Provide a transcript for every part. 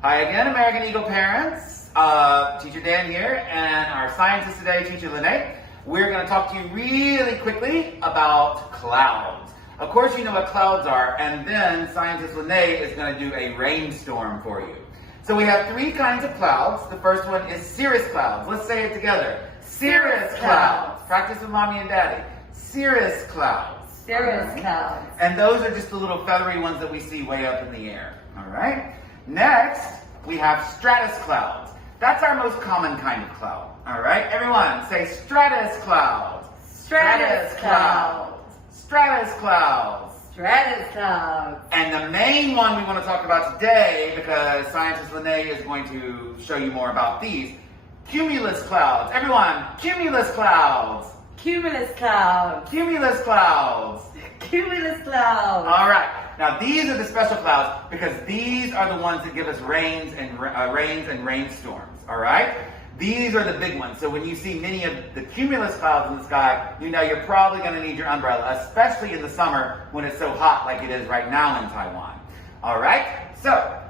Hi again, American Eagle parents. Teacher Dan here, and our scientist today, Teacher Lene. We're going to talk to you really quickly about clouds. Of course, you know what clouds are, and then Scientist Lene is going to do a rainstorm for you. So we have three kinds of clouds. The first one is cirrus clouds. Let's say it together. Cirrus clouds. Practice with mommy and daddy. Cirrus clouds. Cirrus clouds. And those are just the little feathery ones that we see way up in the air. All right? Next, we have stratus clouds. That's our most common kind of cloud. All right? Everyone, say stratus clouds. Stratus clouds. Stratus clouds. Stratus clouds. And the main one we want to talk about today, because Scientist Lene is going to show you more about these, cumulus clouds. Everyone, cumulus clouds. Cumulus clouds. Cumulus clouds. Cumulus clouds. All right. Now these are the special clouds because these are the ones that give us rains and rainstorms. All right. These are the big ones. So when you see many of the cumulus clouds in the sky, you know you're probably going to need your umbrella, especially in the summer when it's so hot like it is right now in Taiwan. All right. So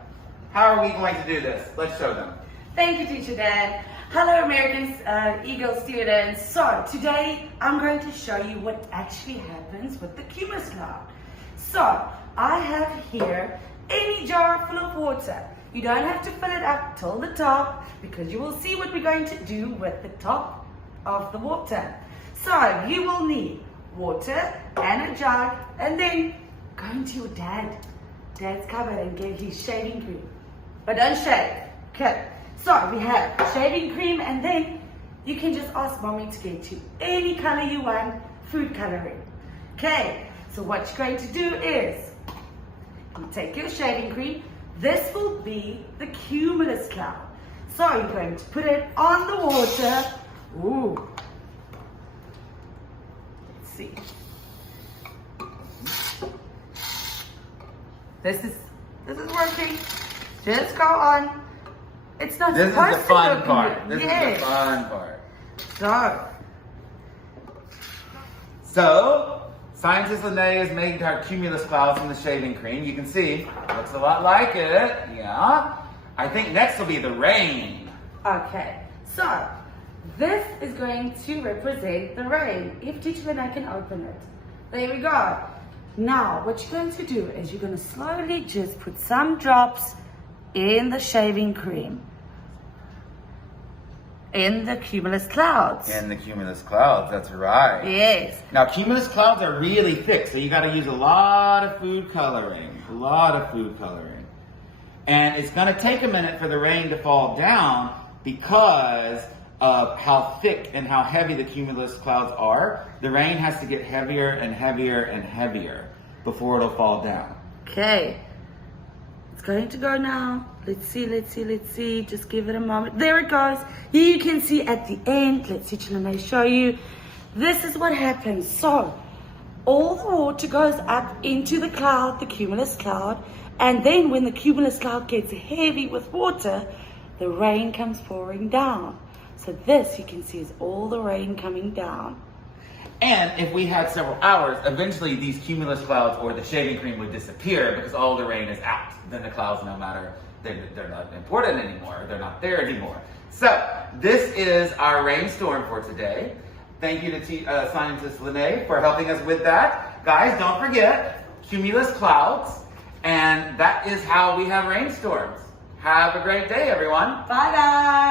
how are we going to do this? Let's show them. Thank you, Teacher Dan. Hello, American Eagle students. So today I'm going to show you what actually happens with the cumulus cloud. So I have here any jar full of water. You don't have to fill it up till the top because you will see what we're going to do with the top of the water. So you will need water and a jug, and then go into your dad's cupboard and get his shaving cream. But don't shave. Okay. So we have shaving cream, and then you can just ask mommy to get you any color you want, food coloring. Okay. So what you're going to do is you take your shaving cream. This will be the cumulus cloud. So you're going to put it on the water. Ooh. Let's see. This is working. Just go on. It's not This is supposed the to fun look part. good. This is the fun part. So, Scientist Lene has made our cumulus clouds from the shaving cream. You can see, looks a lot like it. Yeah. I think next will be the rain. Okay, so this is going to represent the rain. If Teacher Lene can open it. There we go. Now, what you're going to do is you're going to slowly just put some drops in the shaving cream. In the cumulus clouds. In the cumulus clouds, that's right. Yes. Now, cumulus clouds are really thick, so you got to use a lot of food coloring. A lot of food coloring. And it's going to take a minute for the rain to fall down because of how thick and how heavy the cumulus clouds are. The rain has to get heavier and heavier and heavier before it'll fall down. Okay. It's going to go now. Let's see. Just give it a moment. There it goes. Here you can see at the end. Let's Teacher Lene show you. This is what happens. So, all the water goes up into the cloud, the cumulus cloud, and then when the cumulus cloud gets heavy with water, the rain comes pouring down. So this, you can see, is all the rain coming down. And if we had several hours, eventually these cumulus clouds or the shaving cream would disappear because all the rain is out. Then the clouds, no matter, they're not important anymore. They're not there anymore. So this is our rainstorm for today. Thank you to Scientist Lene for helping us with that. Guys, don't forget, cumulus clouds, and that is how we have rainstorms. Have a great day, everyone. Bye-bye.